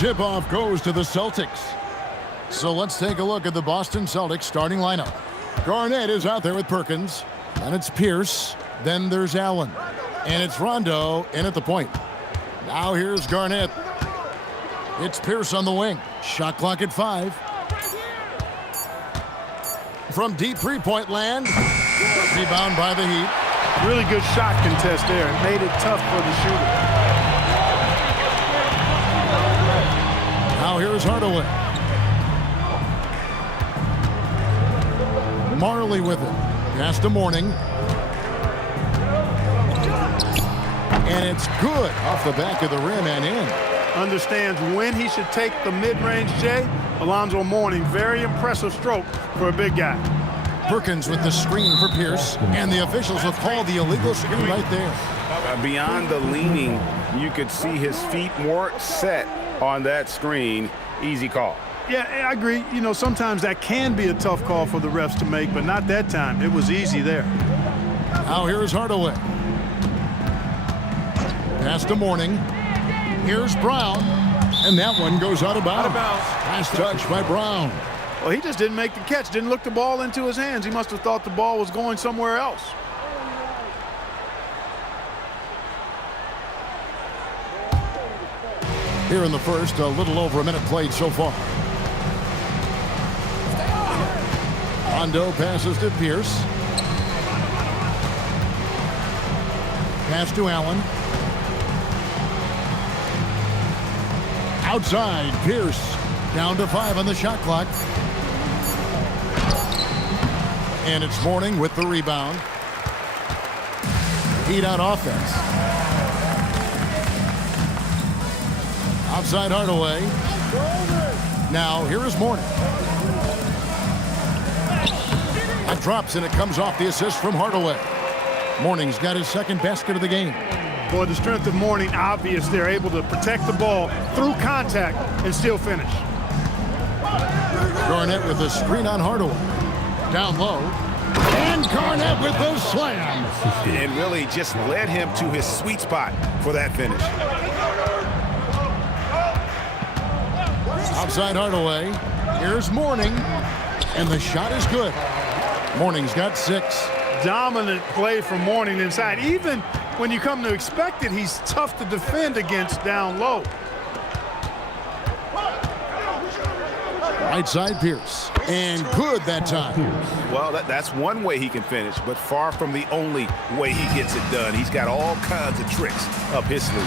tip-off goes to the Celtics. So let's take a look at the Boston Celtics starting lineup. Garnett is out there with Perkins. Then it's Pierce. Then there's Allen. And it's Rondo in at the point. Now here's Garnett. It's Pierce on the wing. Shot clock at 5. From deep three-point land. Rebound by the Heat. Really good shot contest there. It made it tough for the shooter. Now here's Hardaway. Marley with it. Pass to Mourning. And it's good off the back of the rim and in. Understands when he should take the mid-range J. Alonzo Mourning, very impressive stroke for a big guy. Perkins with the screen for Pierce, and the officials will call the illegal screen right there. Beyond the leaning, you could see his feet more set on that screen. Easy call. Yeah, I agree. You know, sometimes that can be a tough call for the refs to make, but not that time. It was easy there. Now here's Hardaway. Pass to Mourning. Here's Brown. And that one goes out of bounds. Last touch by Brown. Well, he just didn't make the catch. Didn't look the ball into his hands. He must have thought the ball was going somewhere else. Here in the first, a little over a minute played so far. Rondo passes to Pierce. Pass to Allen. Outside, Pierce. Down to 5 on the shot clock. And it's Mourning with the rebound. Heat out offense. Outside Hardaway. Now here is Mourning. That drops and it comes off the assist from Hardaway. Mourning's got his second basket of the game. Boy, the strength of Mourning obvious. They're able to protect the ball through contact and still finish. Garnett with the screen on Hardaway. Down low. And Garnett with the slam. And really just led him to his sweet spot for that finish. Outside Hardaway. Here's Mourning. And the shot is good. Mourning's got 6. Dominant play from Mourning inside. Even when you come to expect it, he's tough to defend against down low. Right side Pierce. And good that time. Well, that's one way he can finish, but far from the only way he gets it done. He's got all kinds of tricks up his sleeve.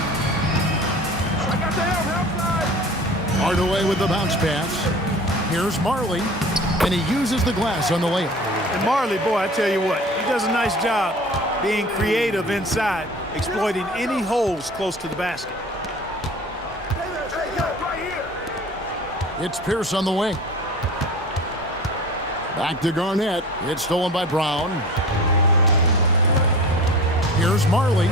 Hardaway with the bounce pass. Here's Marley. And he uses the glass on the layup. And Marley, boy, I tell you what, he does a nice job being creative inside, exploiting any holes close to the basket. It's Pierce on the wing. Back to Garnett. It's stolen by Brown. Here's Marley.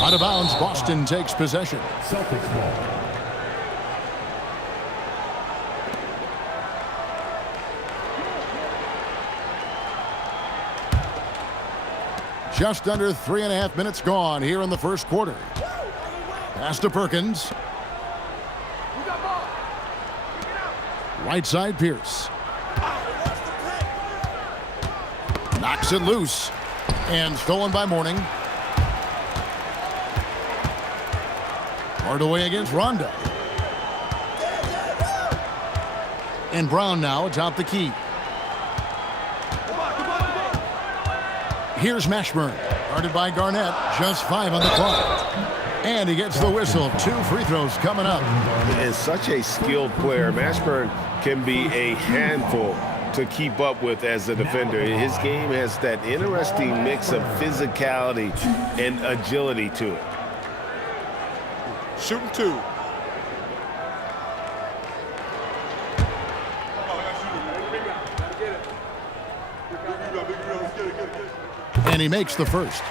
Out of bounds, Boston takes possession. Celtics ball. Just under 3.5 minutes gone here in the first quarter. Pass to Perkins. Right side Pierce. Knocks it loose. And stolen by Mourning. Hardaway against Rondo. And Brown now atop the key. Here's Mashburn, guarded by Garnett. Just 5 on the clock. And he gets the whistle. 2 free throws coming up. Is such a skilled player. Mashburn can be a handful to keep up with as a defender. His game has that interesting mix of physicality and agility to it. Shooting 2. And he makes the first.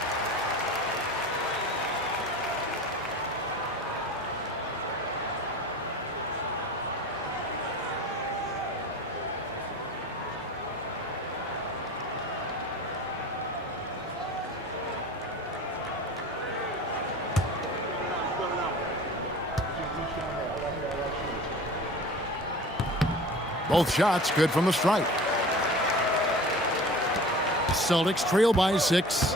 Both shots good from the stripe. Celtics trail by 6.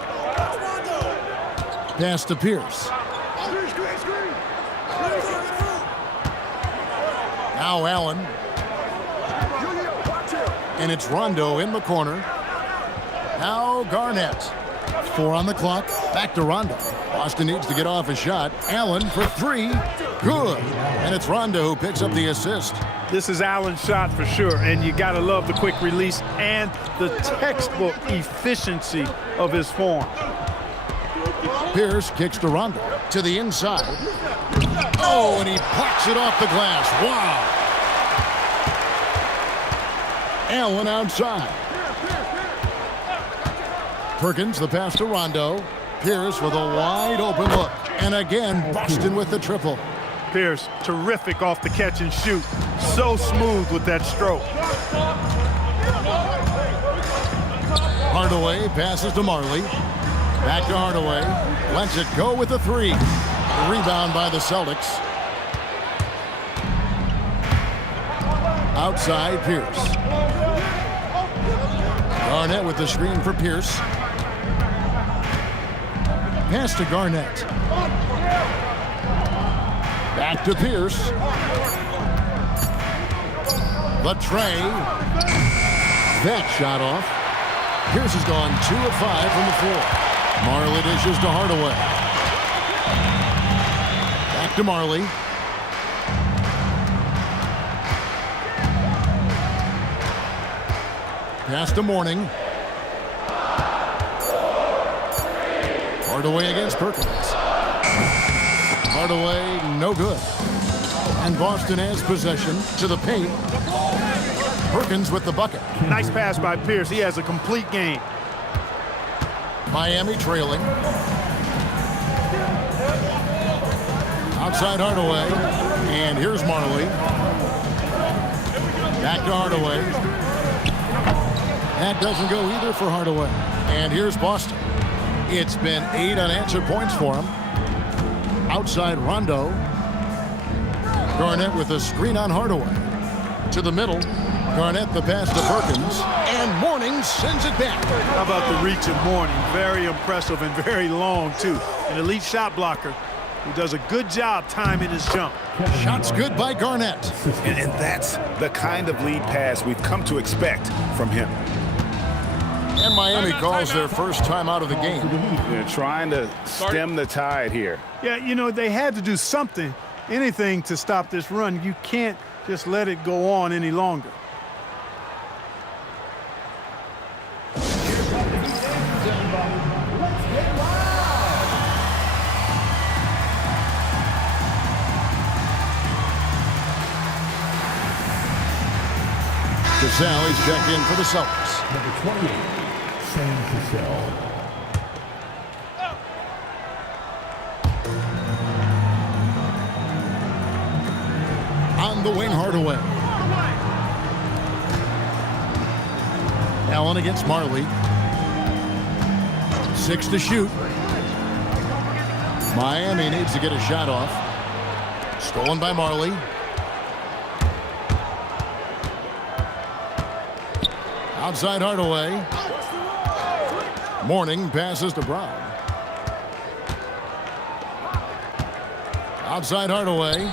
Pass to Pierce. Now Allen. And it's Rondo in the corner. Now Garnett. 4 on the clock. Back to Rondo. Boston needs to get off a shot. Allen for 3. Good. And it's Rondo who picks up the assist. This is Allen's shot for sure, and you got to love the quick release and the textbook efficiency of his form. Pierce kicks to Rondo. To the inside. Oh, and he plucks it off the glass. Wow. Allen outside. Perkins, the pass to Rondo. Pierce with a wide open look. And again, Boston with the triple. Pierce, terrific off the catch and shoot. So smooth with that stroke. Hardaway passes to Marley. Back to Hardaway. Lets it go with the 3. The rebound by the Celtics. Outside, Pierce. Garnett with the screen for Pierce. Pass to Garnett. Back to Pierce. The tray. That shot off. Pierce has gone 2 of 5 from the floor. Marley dishes to Hardaway. Back to Marley. Pass to Mourning. Hardaway against Perkins. Hardaway, no good. And Boston has possession to the paint. Perkins with the bucket. Nice pass by Pierce. He has a complete game. Miami trailing. Outside Hardaway. And here's Marley. Back to Hardaway. That doesn't go either for Hardaway. And here's Boston. It's been 8 unanswered points for him. Outside Rondo. Garnett with a screen on Hardaway. To the middle. Garnett the pass to Perkins. And Mourning sends it back. How about the reach of Mourning? Very impressive and very long, too. An elite shot blocker who does a good job timing his jump. Shots good by Garnett. And that's the kind of lead pass we've come to expect from him. And Miami calls their first time out of the game. They're trying to stem the tide here. Yeah, you know, they had to do something, anything to stop this run. You can't just let it go on any longer. Cassell is checked in for the Celtics. Number 28, Sam Cassell. On the wing, Hardaway. Allen against Marley. 6 to shoot. Miami needs to get a shot off. Stolen by Marley. Outside Hardaway. Mourning passes to Brown. Outside Hardaway.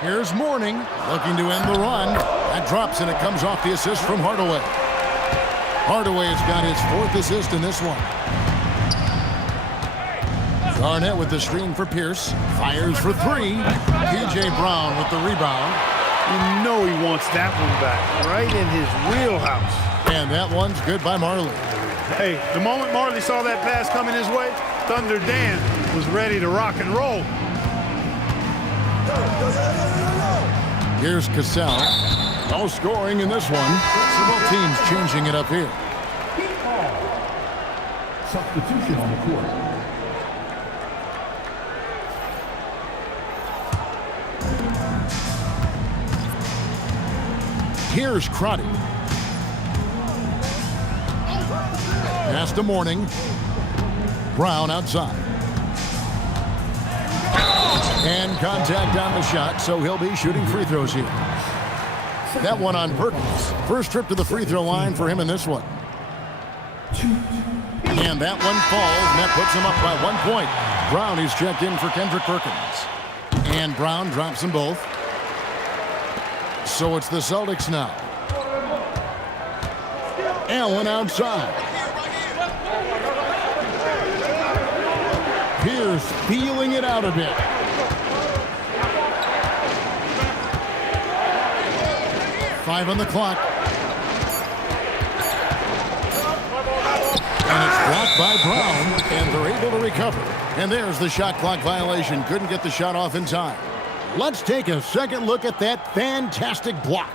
Here's Mourning looking to end the run. That drops and it comes off the assist from Hardaway. Hardaway has got his 4th assist in this one. Garnett with the screen for Pierce. Fires for 3. P.J. Brown with the rebound. You know he wants that one back, right in his wheelhouse. And that one's good by Marley. Hey, the moment Marley saw that pass coming his way, Thunder Dan was ready to rock and roll. Here's Cassell. No scoring in this one. So both teams changing it up here. Substitution on the court. Here's Crotty. Pass to Mourning. Brown outside. And contact on the shot, so he'll be shooting free throws here. That one on Perkins. First trip to the free throw line for him in this one. And that one falls, and that puts him up by 1 point. Brown is checked in for Kendrick Perkins. And Brown drops them both. So it's the Celtics now. Allen outside. Pierce feeling it out a bit. Five on the clock. And it's blocked by Brown, and they're able to recover. And there's the shot clock violation. Couldn't get the shot off in time. Let's take a second look at that fantastic block.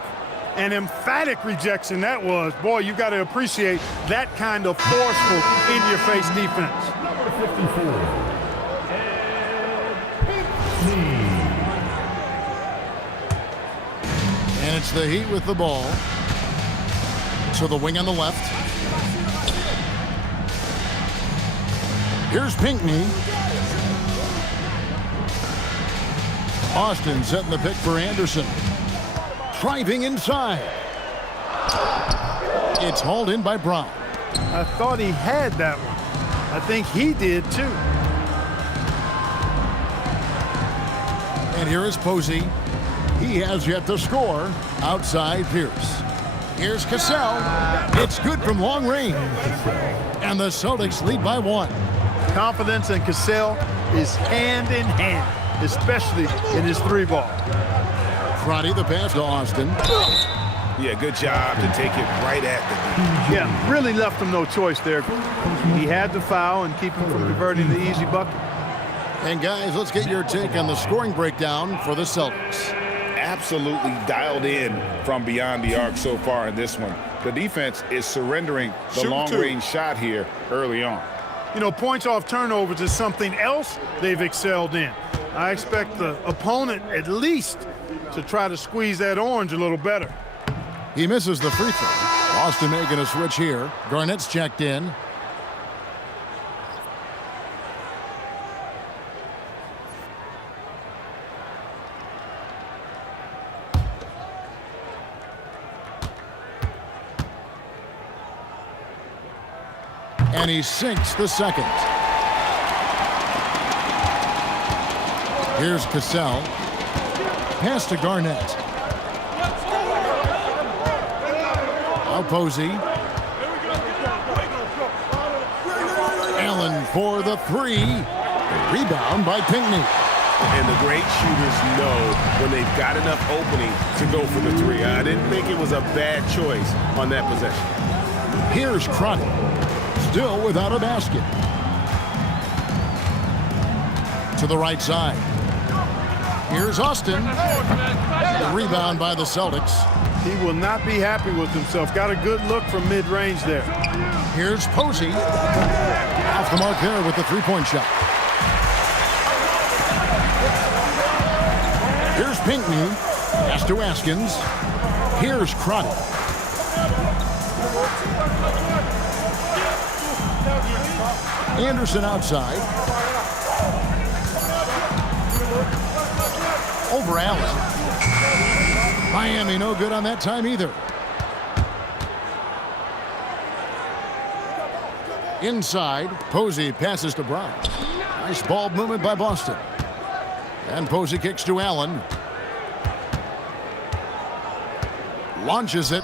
An emphatic rejection that was. Boy, you got to appreciate that kind of forceful, in-your-face defense. Number 54. And it's the Heat with the ball. To the wing on the left. Here's Pinckney. Austin setting the pick for Anderson. Driving inside. It's hauled in by Brown. I thought he had that one. I think he did too. And here is Posey. He has yet to score. Outside Pierce. Here's Cassell. It's good from long range. And the Celtics lead by 1. Confidence in Cassell is hand in hand, especially in his 3-ball. Crotty the pass to Austin. Yeah, good job to take it right at the D. Yeah, really left him no choice there. He had to foul and keep him from converting the easy bucket. And guys, let's get your take on the scoring breakdown for the Celtics. Absolutely dialed in from beyond the arc so far in this one. The defense is surrendering the long-range shot here early on. You know, points off turnovers is something else they've excelled in. I expect the opponent at least to try to squeeze that orange a little better. He misses the free throw. Austin making a switch here. Garnett's checked in. And he sinks the second. Here's Cassell. Pass to Garnett. Now Posey. Allen for the 3. Rebound by Pinckney. And the great shooters know when they've got enough opening to go for the 3. I didn't think it was a bad choice on that possession. Here's Crotty. Still without a basket. To the right side. Here's Austin. The rebound by the Celtics. He will not be happy with himself. Got a good look from mid-range there. Here's Posey. Off the mark there with the 3-point shot. Here's Pinckney. Pass to Askins. Here's Crotty. Anderson outside. Over Allen. Miami no good on that time either. Inside, Posey passes to Brown. Nice ball movement by Boston. And Posey kicks to Allen. Launches it.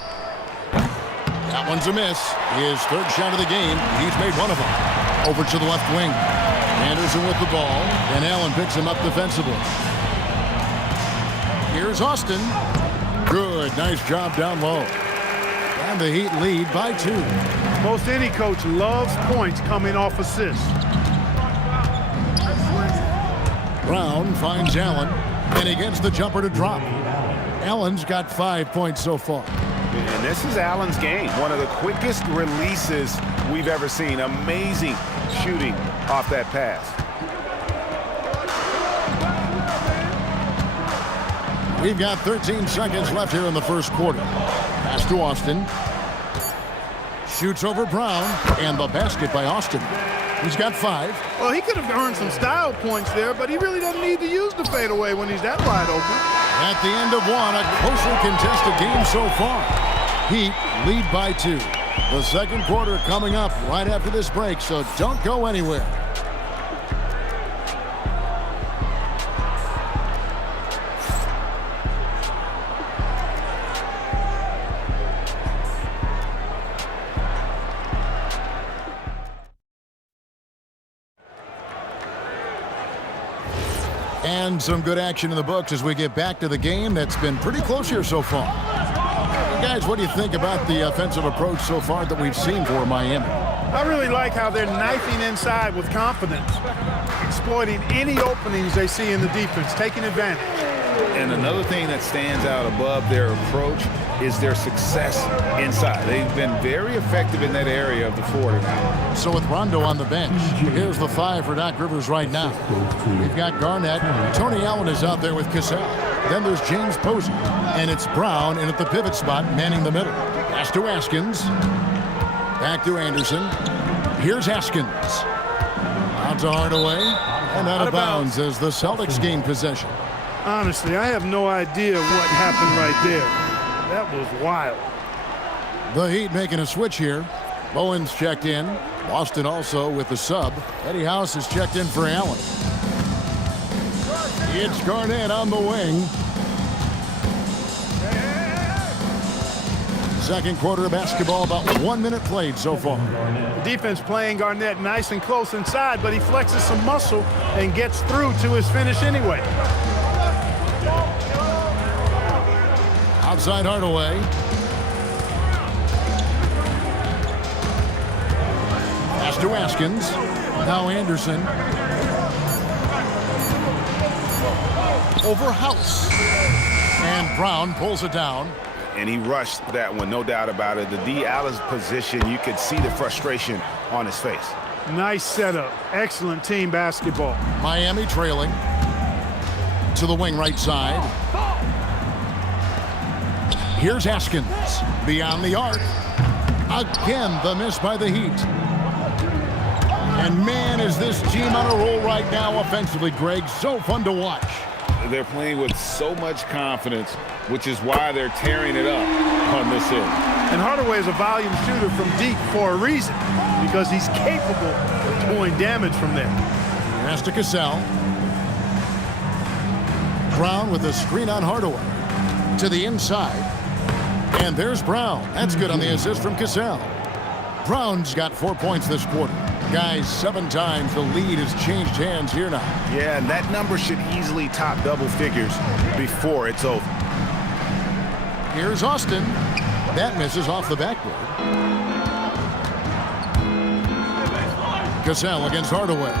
That one's a miss. His third shot of the game. He's made one of them. Over to the left wing. Anderson with the ball. And Allen picks him up defensively. Here's Austin. Good. Nice job down low. And the Heat lead by 2. Most any coach loves points coming off assists. Brown finds Allen. And he gets the jumper to drop. Allen's got 5 points so far. And this is Allen's game. One of the quickest releases we've ever seen. Amazing shooting off that pass. We've got 13 seconds left here in the first quarter. Pass to Austin. Shoots over Brown, and the basket by Austin. He's got 5. Well, he could have earned some style points there, but he really doesn't need to use the fadeaway when he's that wide open. At the end of one, a closely contested game so far. Heat lead by 2. The second quarter coming up right after this break, so don't go anywhere. And some good action in the books as we get back to the game that's been pretty close here so far. Guys, what do you think about the offensive approach so far that we've seen for Miami? I really like how they're knifing inside with confidence, exploiting any openings they see in the defense, taking advantage. And another thing that stands out above their approach is their success inside. They've been very effective in that area of the floor tonight. So with Rondo on the bench, here's the 5 for Doc Rivers right now. We've got Garnett. Tony Allen is out there with Cassell. Then there's James Posey. And it's Brown in at the pivot spot, manning the middle. Pass to Askins. Back to Anderson. Here's Askins. Out to Hardaway. And out of bounds as the Celtics gain possession. Honestly, I have no idea what happened right there. That was wild. The Heat making a switch here. Bowen's checked in. Boston also with the sub. Eddie House is checked in for Allen. It's Garnett on the wing. Second quarter of basketball, about 1 minute played so far. The defense playing Garnett nice and close inside, but he flexes some muscle and gets through to his finish anyway. Outside Hardaway. Pass to Askins. Now Anderson. Over House. And Brown pulls it down. And he rushed that one, no doubt about it. The D. Allen's position, you could see the frustration on his face. Nice setup. Excellent team basketball. Miami trailing. To the wing right side. Here's Askins. Beyond the arc. Again, the miss by the Heat. And man, is this team on a roll right now offensively, Greg. So fun to watch. They're playing with so much confidence, which is why they're tearing it up on this end. And Hardaway is a volume shooter from deep for a reason, because he's capable of doing damage from there. Pass to Cassell. Brown with a screen on Hardaway. To the inside. And there's Brown. That's good on the assist from Cassell. Brown's got 4 points this quarter. Guys, 7 times the lead has changed hands here now. Yeah, and that number should easily top double figures before it's over. Here's Austin. That misses off the backboard. Cassell against Hardaway.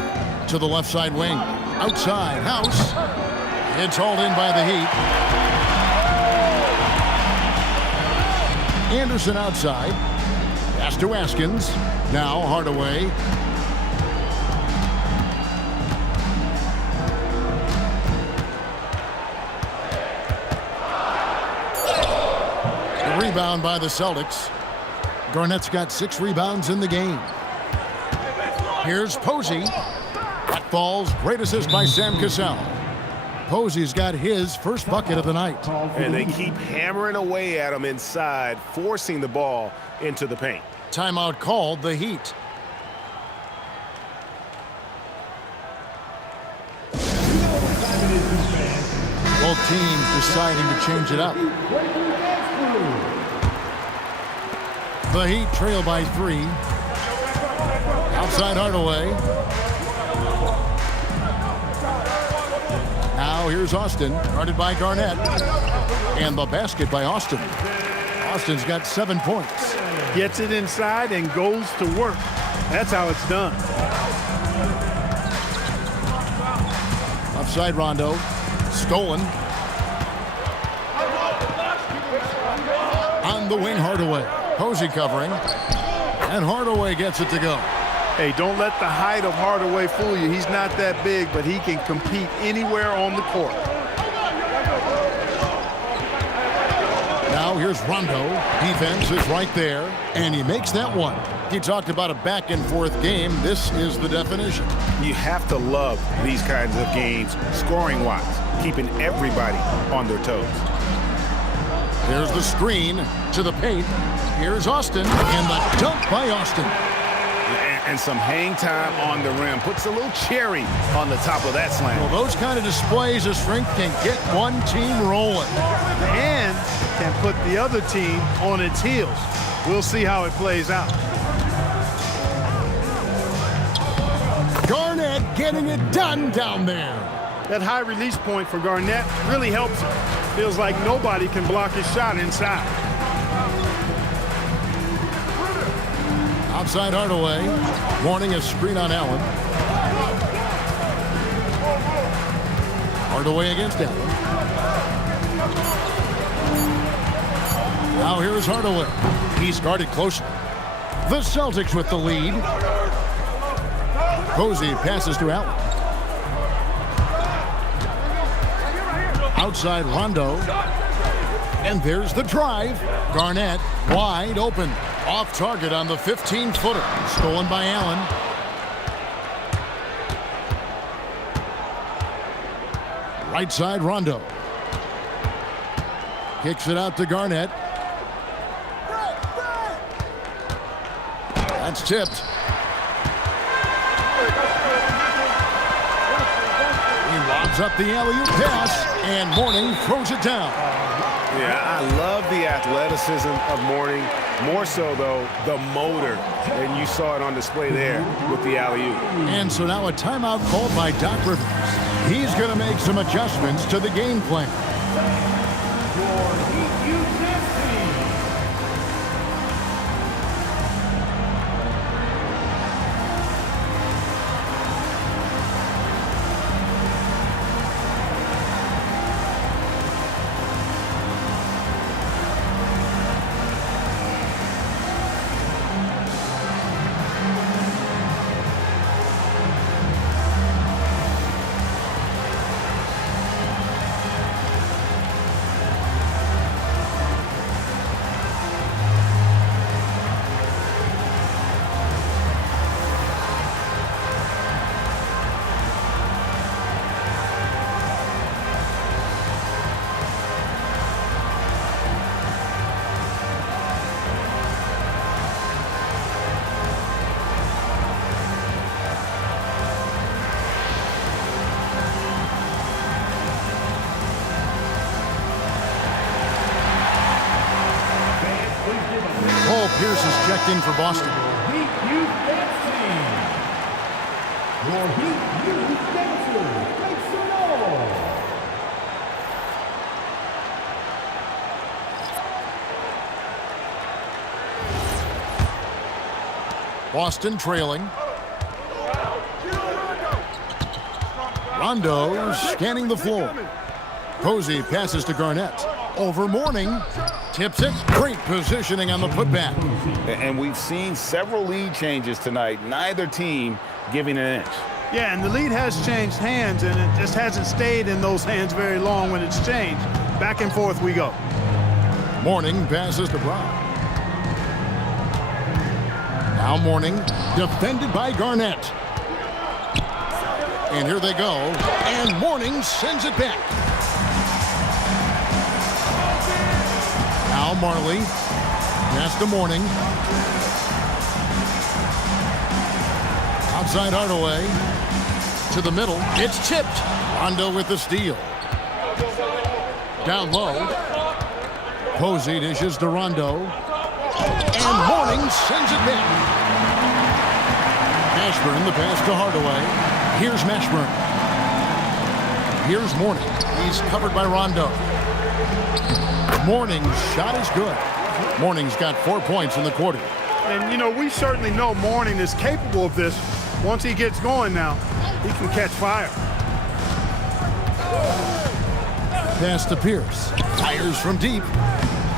To the left side wing. Outside, House. It's hauled in by the Heat. Anderson outside. Pass to Askins. Now Hardaway. A rebound by the Celtics. Garnett's got 6 rebounds in the game. Here's Posey. That falls. Great assist by Sam Cassell. Posey's got his first bucket of the night. And they keep hammering away at him inside, forcing the ball into the paint. Timeout called, the Heat. Both teams deciding to change it up. The Heat trail by 3. Outside Hardaway. Now here's Austin, guarded by Garnett. And the basket by Austin. Austin's got 7 points. Gets it inside and goes to work. That's how it's done. Offside Rondo. Stolen. On the wing, Hardaway. Posey covering. And Hardaway gets it to go. Hey, don't let the height of Hardaway fool you. He's not that big, but he can compete anywhere on the court. Now Here's Rondo. Defense is right there, and he makes that one. He talked about a back-and-forth game. This is the definition. You have to love these kinds of games, scoring-wise, keeping everybody on their toes. There's the screen to the paint. Here's Austin, and the dunk by Austin. And some hang time on the rim. Puts a little cherry on the top of that slam. Well, those kind of displays of strength can get one team rolling. And can put the other team on its heels. We'll see how it plays out. Garnett getting it done down there. That high release point for Garnett really helps him. Feels like nobody can block his shot inside. Outside Hardaway. Warning a screen on Allen. Hardaway against Allen. Now here's Hardaway. He's guarded closely. The Celtics with the lead. Posey passes to Allen. Outside Rondo. And there's the drive. Garnett wide open. Off target on the 15-footer. Stolen by Allen. Right side Rondo. Kicks it out to Garnett. That's tipped. He lobs up the alley-oop pass, and Mourning throws it down. Yeah, I love the athleticism of Mourning. More so, though, the motor. And you saw it on display there with the alley-oop. And so now a timeout called by Doc Rivers. He's going to make some adjustments to the game plan. Pierce is checked in for Boston. Heat Youth Dance Team. Your Heat Youth Dancers, make some noise. Boston trailing. Rondo scanning the floor. Posey passes to Garnett. Over Mourning. Tips it. Great positioning on the putback. And we've seen several lead changes tonight. Neither team giving an inch. Yeah, and the lead has changed hands, and it just hasn't stayed in those hands very long when it's changed. Back and forth we go. Mourning passes to Brown. Now Mourning, defended by Garnett. And here they go. And Mourning sends it back. Now Marley. Pass to Mourning. Outside Hardaway. To the middle. It's tipped. Rondo with the steal. Down low. Posey dishes to Rondo. And Mourning sends it back. Mashburn, the pass to Hardaway. Here's Mashburn. Here's Mourning. He's covered by Rondo. Mourning's shot is good. Mourning's got 4 points in the quarter. And, you know, we certainly know Mourning is capable of this. Once he gets going now, he can catch fire. Pass to Pierce. Fires from deep.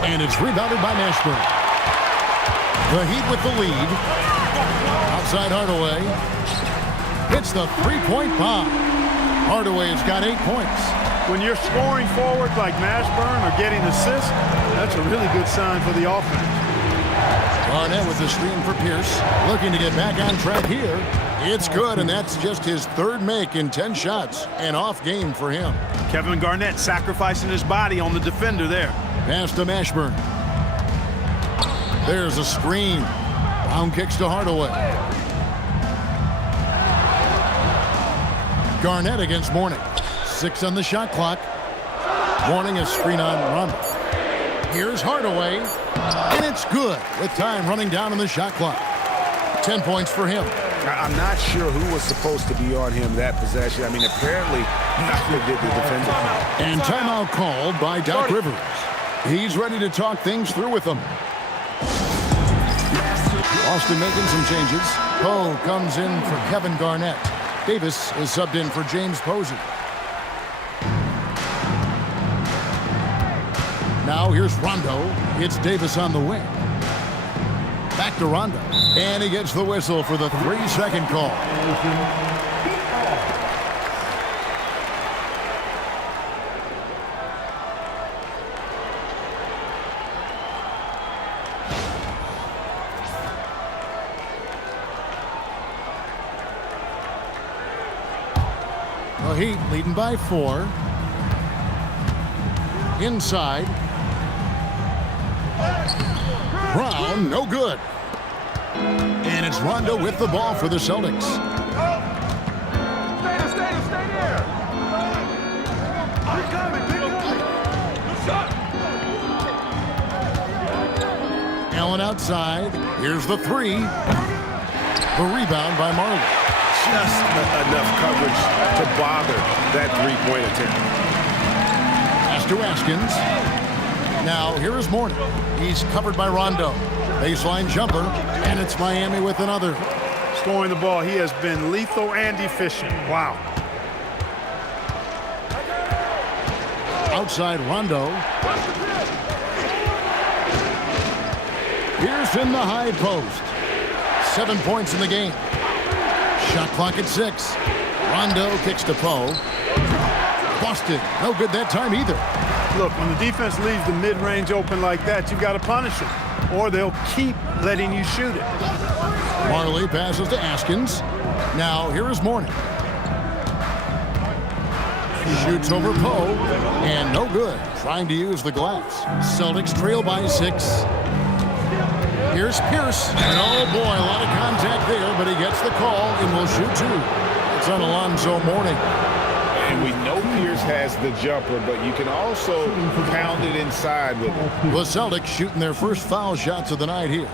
And it's rebounded by Mashburn. The Heat with the lead. Outside Hardaway. Hits the three-point bomb. Hardaway's got 8 points. When you're scoring forward like Mashburn or getting assists, That's a really good sign for the offense. Garnett with the screen for Pierce. Looking to get back on track here. It's good, and that's just his third make in 10 shots. An off game for him. Kevin Garnett sacrificing his body on the defender there. Pass to Mashburn. There's a screen. Brown kicks to Hardaway. Garnett against Mourning. 6 on the shot clock. Mourning a screen on Rondo. Here's Hardaway, and it's good with time running down on the shot clock. 10 points for him. I'm not sure who was supposed to be on him that possession. I mean, apparently, neither did the defender. And timeout called by Doc Rivers. He's ready to talk things through with them. Austin making some changes. Poe comes in for Kevin Garnett. Davis is subbed in for James Posey. Now here's Rondo. It's Davis on the wing. Back to Rondo. And he gets the whistle for the 3-second call. The Heat leading by 4. Inside. Brown, no good. And it's Rondo with the ball for the Celtics. Stay there. Keep coming. Allen outside. Here's the 3. The rebound by Marley. Just enough coverage to bother that three-point attempt. Pass to Askins. Now here is Mourning. He's covered by Rondo. Baseline jumper, and it's Miami with another. Scoring the ball, he has been lethal and efficient. Wow. Outside Rondo. Pierce in the high post. 7 points in the game. Shot clock at 6. Rondo kicks to Poe. Busted. No good that time either. Look, when the defense leaves the mid-range open like that, you've got to punish them, or they'll keep letting you shoot it. Marley passes to Askins. Now here is Mourning. Shoots over Poe, and no good. Trying to use the glass. Celtics trail by 6. Here's Pierce, and oh boy, a lot of contact there, but he gets the call and will shoot 2. It's on Alonzo Mourning. And we know Pierce has the jumper, but you can also pound it inside with him. The Celtics shooting their first foul shots of the night here.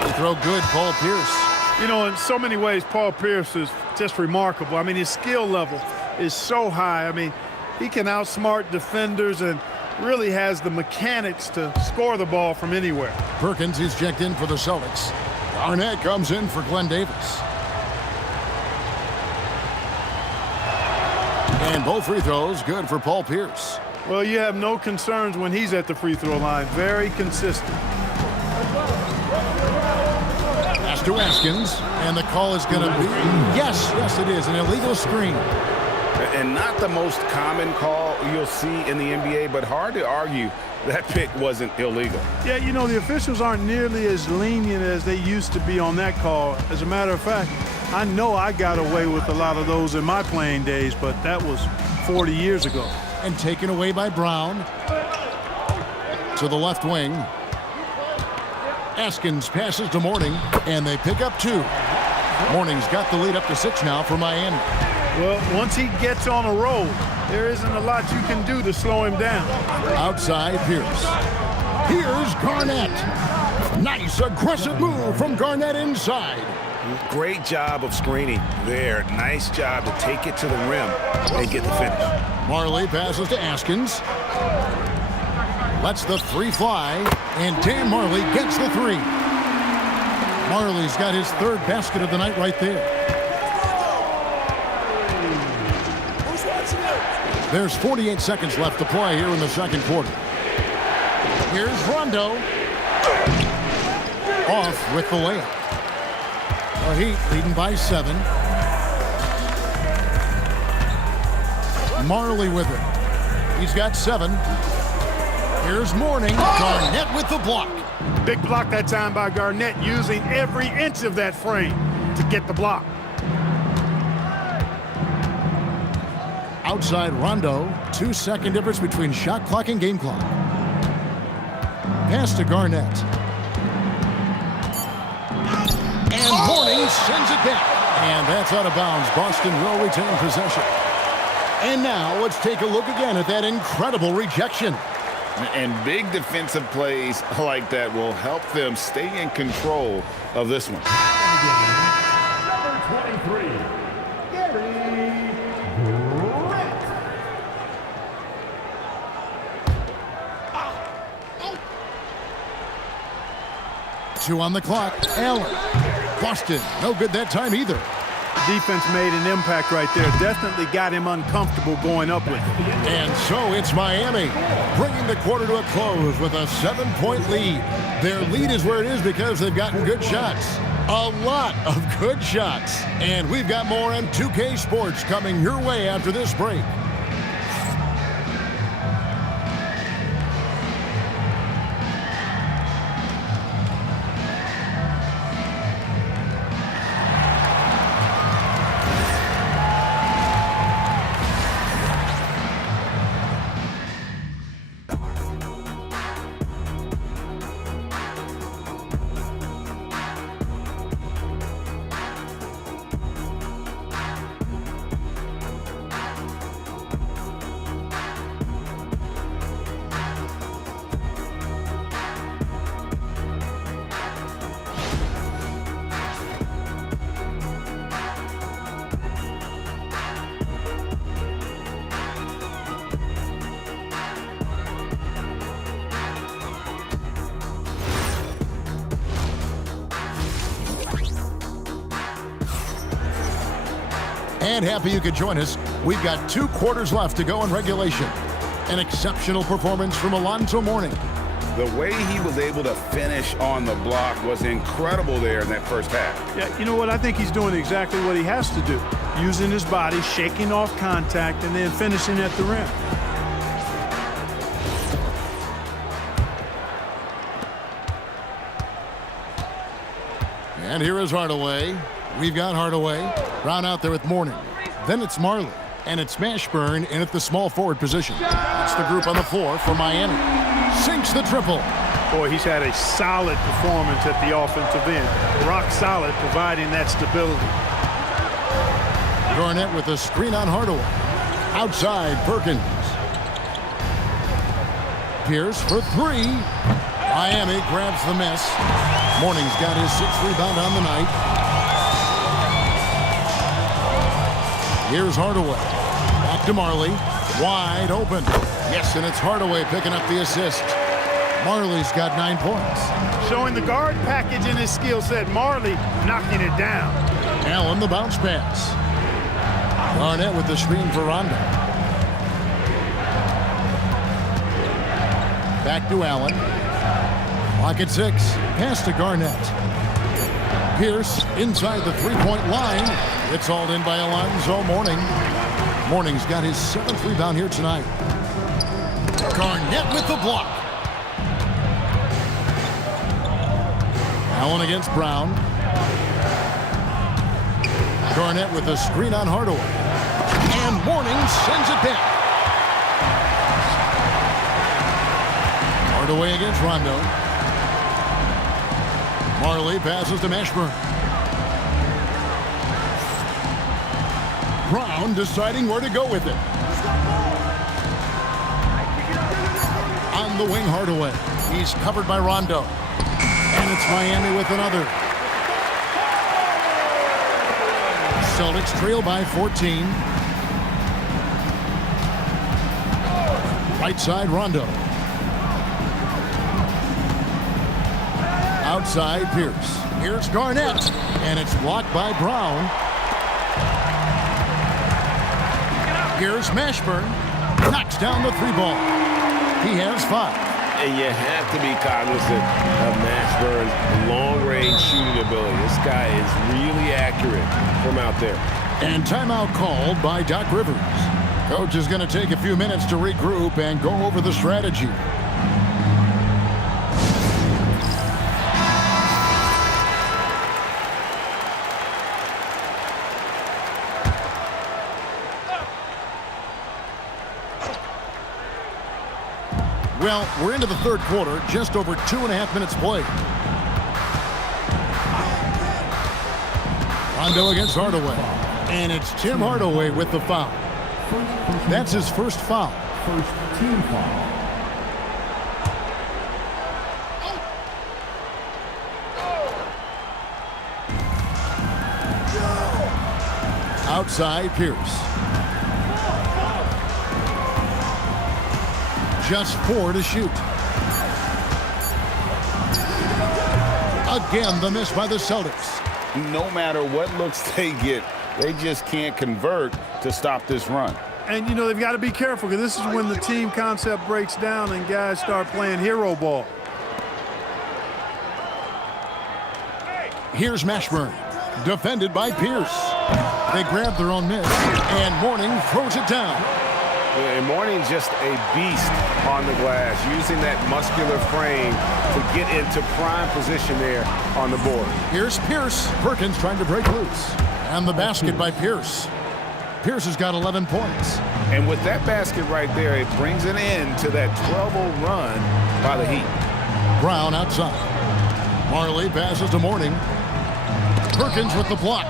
They throw good, Paul Pierce. You know, in so many ways, Paul Pierce is just remarkable. I mean, his skill level is so high. I mean, he can outsmart defenders and really has the mechanics to score the ball from anywhere. Perkins is checked in for the Celtics. Garnett comes in for Glenn Davis. And both free throws good for Paul Pierce. Well, you have no concerns when he's at the free throw line. Very consistent. Pass to Askins, and the call is going to be, yes, it is, an illegal screen. And not the most common call you'll see in the NBA, but hard to argue that pick wasn't illegal. Yeah, you know, the officials aren't nearly as lenient as they used to be on that call. As a matter of fact, I know I got away with a lot of those in my playing days, but that was 40 years ago. And taken away by Brown. To the left wing. Askins passes to Mourning, and they pick up 2. Mourning's got the lead up to 6 now for Miami. Well, once he gets on a roll, there isn't a lot you can do to slow him down. Outside Pierce. Here's Garnett. Nice aggressive move from Garnett inside. Great job of screening there. Nice job to take it to the rim and get the finish. Marley passes to Askins. Lets the 3 fly, and Dan Marley gets the 3. Marley's got his 3rd basket of the night right there. There's 48 seconds left to play here in the second quarter. Here's Rondo. Off with the layup. The Heat leading by 7. Marley with it. He's got 7. Here's Mourning. Garnett with the block. Big block that time by Garnett, using every inch of that frame to get the block. Outside Rondo. 2-second difference between shot clock and game clock. Pass to Garnett. And Mourning sends it back. And that's out of bounds. Boston will retain possession. And now let's take a look again at that incredible rejection. And big defensive plays like that will help them stay in control of this one. Number 23, Gary Grant. Two on the clock. Allen. Boston, no good that time either. Defense made an impact right there. Definitely got him uncomfortable going up with it. And so it's Miami bringing the quarter to a close with a 7-point lead. Their lead is where it is because they've gotten good shots. A lot of good shots. And we've got more on 2K Sports coming your way after this break. And happy you could join us. We've got 2 quarters left to go in regulation. An exceptional performance from Alonzo Mourning. The way he was able to finish on the block was incredible there in that first half. Yeah, you know what? I think he's doing exactly what he has to do. Using his body, shaking off contact, and then finishing at the rim. And here is Hardaway. We've got Hardaway. Brown out there with Mourning. Then it's Marley. And it's Mashburn in at the small forward position. That's the group on the floor for Miami. Sinks the triple. Boy, he's had a solid performance at the offensive end. Rock solid, providing that stability. Garnett with a screen on Hardaway. Outside, Perkins. Pierce for 3. Miami grabs the miss. Mourning's got his 6th rebound on the night. Here's Hardaway. Back to Marley. Wide open. Yes, and it's Hardaway picking up the assist. Marley's got 9 points. Showing the guard package in his skill set. Marley knocking it down. Allen the bounce pass. Garnett with the screen for Rondo. Back to Allen. Clock at 6. Pass to Garnett. Pierce inside the 3-point line. It's hauled in by Alonzo Mourning. Mourning's got his 7th rebound here tonight. Garnett with the block. Allen against Brown. Garnett with a screen on Hardaway. And Mourning sends it back. Hardaway against Rondo. Marley passes to Mashburn. Brown deciding where to go with it. On the wing, Hardaway. He's covered by Rondo. And it's Miami with another. Celtics trail by 14. Right side, Rondo. Outside, Pierce. Here's Garnett. And it's blocked by Brown. Here's Mashburn. Knocks down the 3 ball. He has 5. And you have to be cognizant of Mashburn's long-range shooting ability. This guy is really accurate from out there. And timeout called by Doc Rivers. Coach is going to take a few minutes to regroup and go over the strategy. Well, we're into the third quarter, just over 2.5 minutes played. Rondo against Hardaway. And it's Tim Hardaway with the foul. That's his first foul. First team foul. Outside, Pierce. Just 4 to shoot. Again, the miss by the Celtics. No matter what looks they get, they just can't convert to stop this run. And, you know, they've got to be careful because this is when the team concept breaks down and guys start playing hero ball. Here's Mashburn, defended by Pierce. They grab their own miss, and Mourning throws it down. And Mourning's just a beast on the glass, using that muscular frame to get into prime position there on the board. Here's Pierce. Perkins trying to break loose. And the basket by Pierce. Pierce has got 11 points. And with that basket right there, it brings an end to that 12-0 run by the Heat. Brown outside. Marley passes to Mourning. Perkins with the block.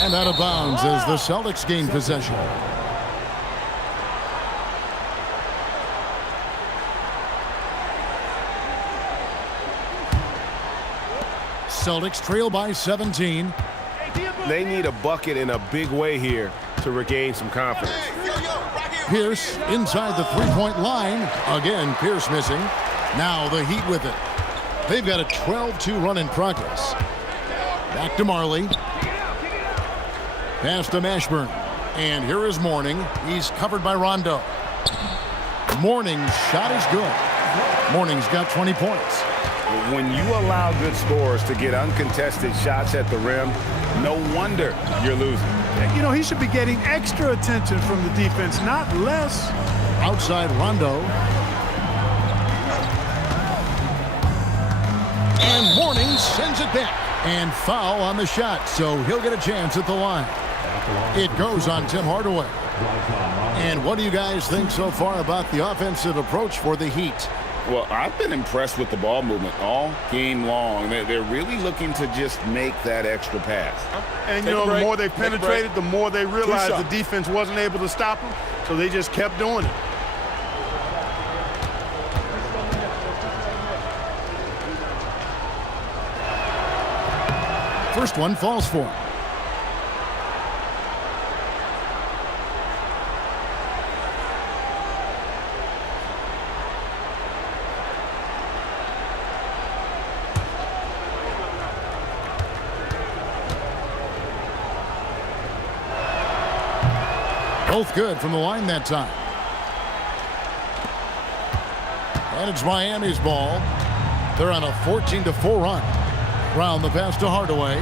And out of bounds as the Celtics gain possession. Celtics trail by 17. They need a bucket in a big way here to regain some confidence. Pierce inside the three-point line. Again, Pierce missing. Now the Heat with it. They've got a 12-2 run in progress. Back to Marley. Pass to Mashburn. And here is Mourning. He's covered by Rondo. Mourning's shot is good. Mourning's got 20 points. When you allow good scorers to get uncontested shots at the rim, no wonder you're losing. You know, he should be getting extra attention from the defense, not less. Outside Rondo. And Mourning sends it back. And foul on the shot, so he'll get a chance at the line. It goes on Tim Hardaway. And what do you guys think so far about the offensive approach for the Heat? Well, I've been impressed with the ball movement all game long. They're really looking to just make that extra pass. And, you know, the more they penetrated, the more they realized the defense wasn't able to stop them, so they just kept doing it. First one falls for him. Both good from the line that time. And it's Miami's ball. They're on a 14-4 run. Brown the pass to Hardaway.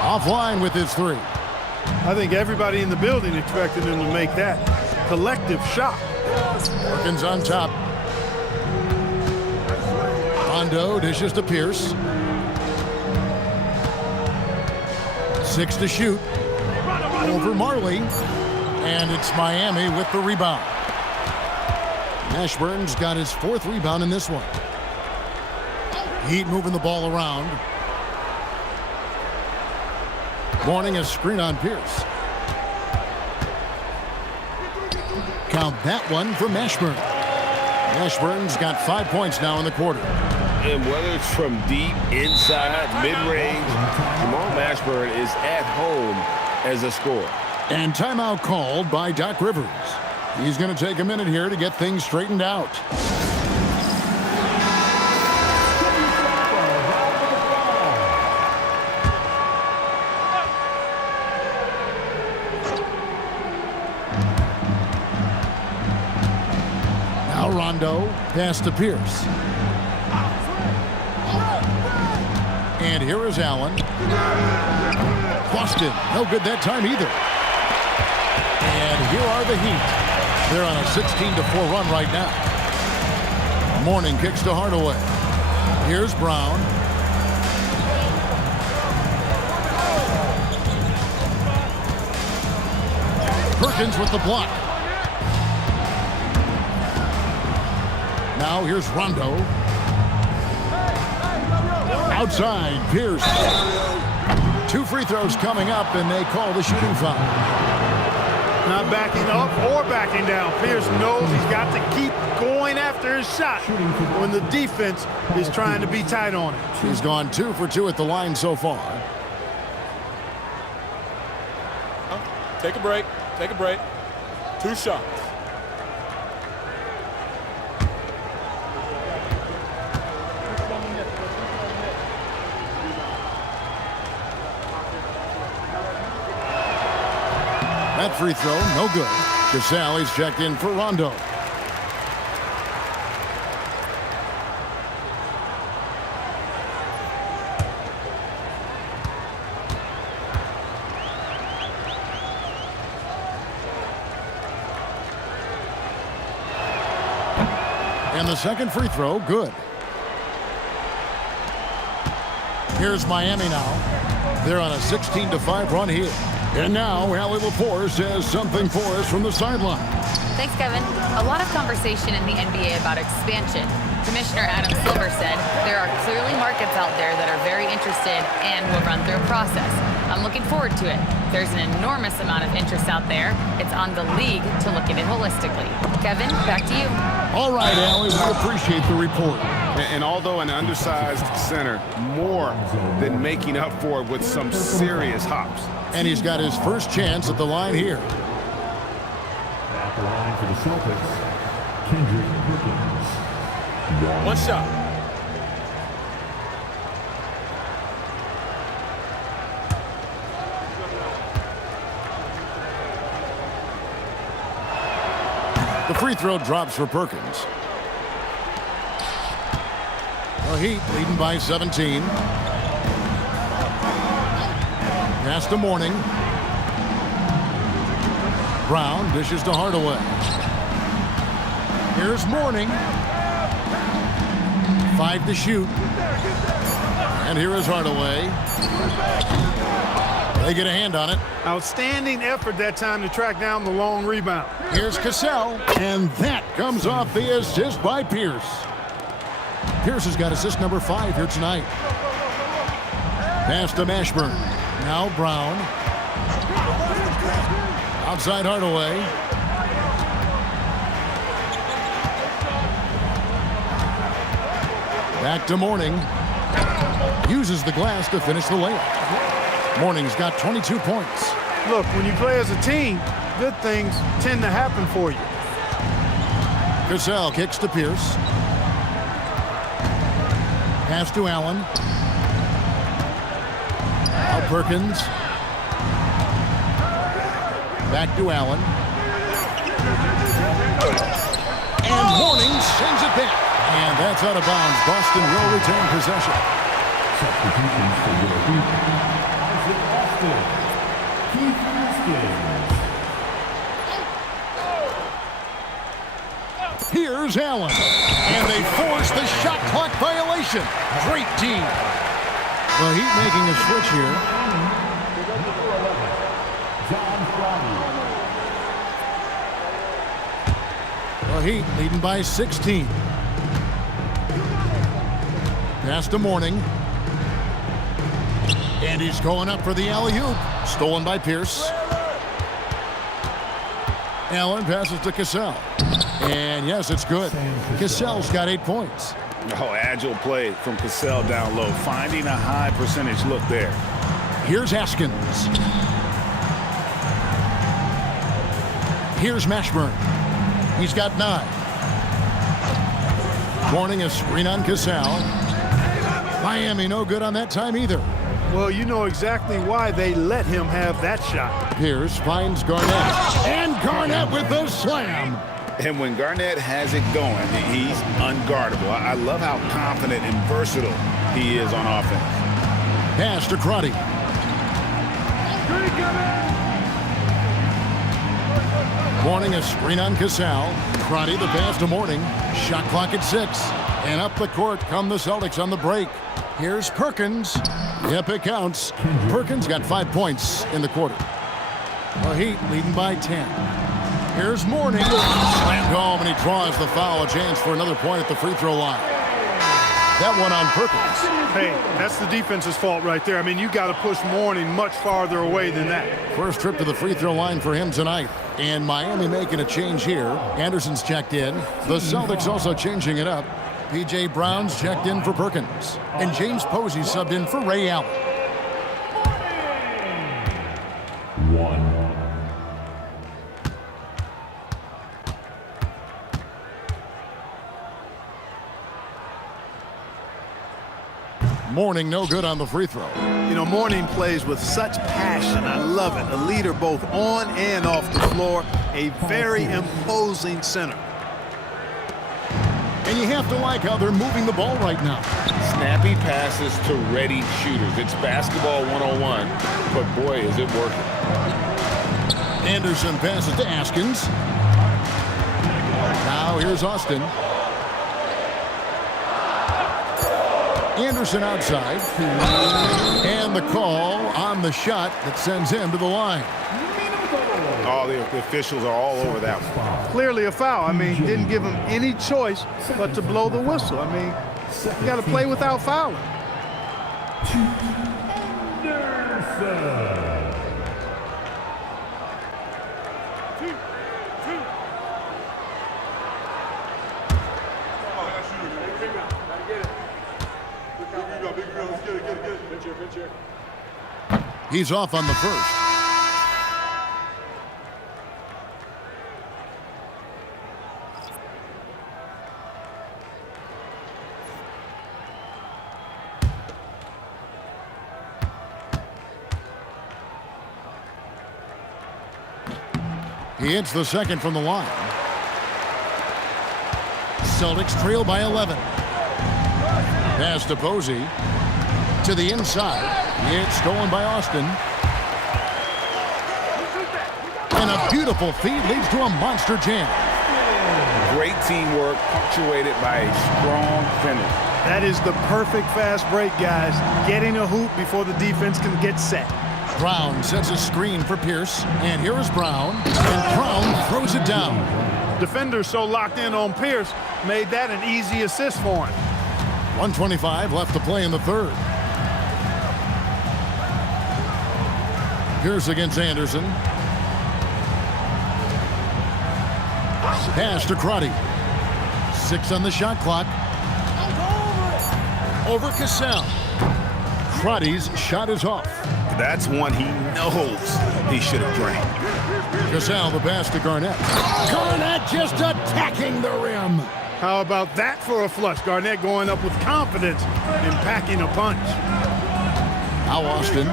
Offline with his three. I think everybody in the building expected him to make that collective shot. Perkins on top. Rondo dishes to Pierce. 6 to shoot. Over Marley. And it's Miami with the rebound. Mashburn's got his 4th rebound in this one. Heat moving the ball around. Mourning a screen on Pierce. Count that one for Mashburn. Mashburn's got 5 points now in the quarter. And whether it's from deep, inside, mid-range, Jamal Mashburn is at home as a scorer. And timeout called by Doc Rivers. He's going to take a minute here to get things straightened out. Rondo. Pass to Pierce. And here is Allen. Boston, no good that time either. And here are the Heat. They're on a 16-4 run right now. Mourning kicks to Hardaway. Here's Brown. Perkins with the block. Now here's Rondo. Outside, Pierce. 2 free throws coming up, and they call the shooting foul. Not backing up or backing down. Pierce knows he's got to keep going after his shot when the defense is trying to be tight on it. He's gone 2 for 2 at the line so far. Take a break. Take a break. 2 shots. That free throw, no good. Gasol is checked in for Rondo. And the second free throw, good. Here's Miami now. They're on a 16-5 run here. And now, Allie LaForce says something for us from the sideline. Thanks, Kevin. A lot of conversation in the NBA about expansion. Commissioner Adam Silver said there are clearly markets out there that are very interested and will run through a process. I'm looking forward to it. There's an enormous amount of interest out there. It's on the league to look at it holistically. Kevin, back to you. All right, Allie, we appreciate the report. And although an undersized center, more than making up for it with some serious hops. And he's got his first chance at the line here. At the line for the Celtics, Kendrick Perkins. 1 shot. The free throw drops for Perkins. The Heat leading by 17. Pass to Mourning. Brown dishes to Hardaway. Here's Mourning. 5 to shoot. And here is Hardaway. They get a hand on it. Outstanding effort that time to track down the long rebound. Here's Cassell. And that comes off the assist by Pierce. Pierce has got assist number 5 here tonight. Pass to Mashburn. Now Brown. Outside Hardaway. Back to Mourning. Uses the glass to finish the layup. Mourning's got 22 points. Look, when you play as a team, good things tend to happen for you. Cassell kicks to Pierce. Pass to Allen. Now Perkins. Back to Allen. And Mourning sends it back. And that's out of bounds. Boston will retain possession. Substitutions for your Heat. Isaac Austin. Keith Houston. Here's Allen. And they force the shot clock violation. Great team. The Heat making a switch here. John Crowley. The Heat leading by 16. Pass to Mourning. And he's going up for the alley-oop. Stolen by Pierce. Allen passes to Cassell. And yes, it's good. Cassell's got 8 points. Oh, agile play from Cassell down low, finding a high percentage look there. Here's Haskins. Here's Mashburn. He's got 9. Mourning a screen on Cassell. Miami no good on that time either. Well, you know exactly why they let him have that shot. Pierce finds Garnett. And Garnett with the slam. And when Garnett has it going, he's unguardable. I love how confident and versatile he is on offense. Pass to Crotty. Morning a screen on Casal. Crotty the pass to Morning. Shot clock at 6. And up the court come the Celtics on the break. Here's Perkins. Yep, it counts. Perkins got 5 points in the quarter. The Heat leading by 10. Here's Morning. Slammed home, and he draws the foul. A chance for another point at the free throw line. That one on Perkins. Hey, that's the defense's fault right there. I mean, you got to push Morning much farther away than that. First trip to the free throw line for him tonight. And Miami making a change here. Anderson's checked in. The Celtics also changing it up. P.J. Brown's checked in for Perkins. And James Posey subbed in for Ray Allen. 1. Morning no good on the free throw. You know, Morning plays with such passion. I love it. A leader both on and off the floor. A very imposing center. And you have to like how they're moving the ball right now. Snappy passes to ready shooters. It's basketball 101, but boy, is it working. Anderson passes to Askins. Now here's Austin. Anderson outside. And the call on the shot that sends him to the line. All the officials are all over that one. Clearly a foul. I mean, didn't give him any choice but to blow the whistle. I mean, you got to play without fouling. He's off on the first. He hits the second from the line. Celtics trail by 11. Pass to Posey. To the inside. It's stolen by Austin. And a beautiful feed leads to a monster jam. Great teamwork punctuated by a strong finish. That is the perfect fast break, guys. Getting a hoop before the defense can get set. Brown sets a screen for Pierce. And here is Brown. And Brown throws it down. Defenders so locked in on Pierce made that an easy assist for him. 1:25 left to play in the third. Pierce against Anderson. Pass to Crotty. 6 on the shot clock. Over Cassell. Crotty's shot is off. That's one he knows he should have drained. Cassell the pass to Garnett. Garnett just attacking the rim. How about that for a flush? Garnett going up with confidence and packing a punch. Now Austin.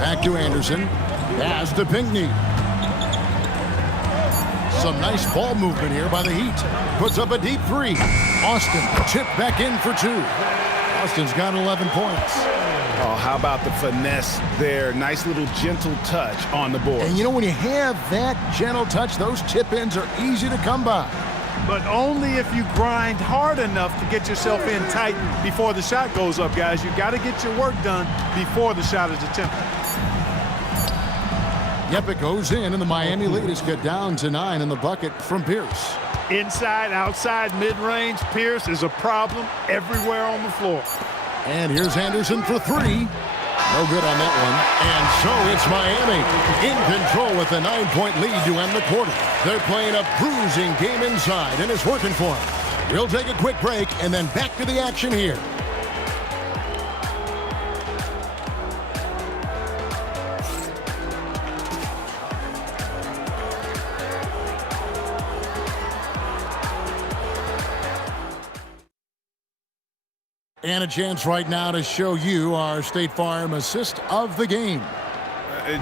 Back to Anderson. Pass to Pinckney. Some nice ball movement here by the Heat. Puts up a deep three. Austin chipped back in for 2. Austin's got 11 points. Oh, how about the finesse there? Nice little gentle touch on the board. And you know, when you have that gentle touch, those chip-ins are easy to come by. But only if you grind hard enough to get yourself in tight before the shot goes up, guys. You got to get your work done before the shot is attempted. Yep, it goes in, and the Miami lead is cut down to 9 in the bucket from Pierce. Inside, outside, mid-range, Pierce is a problem everywhere on the floor. And here's Anderson for 3. No good on that one. And so it's Miami in control with a 9-point lead to end the quarter. They're playing a bruising game inside, and it's working for them. We'll take a quick break and then back to the action here. And a chance right now to show you our State Farm assist of the game.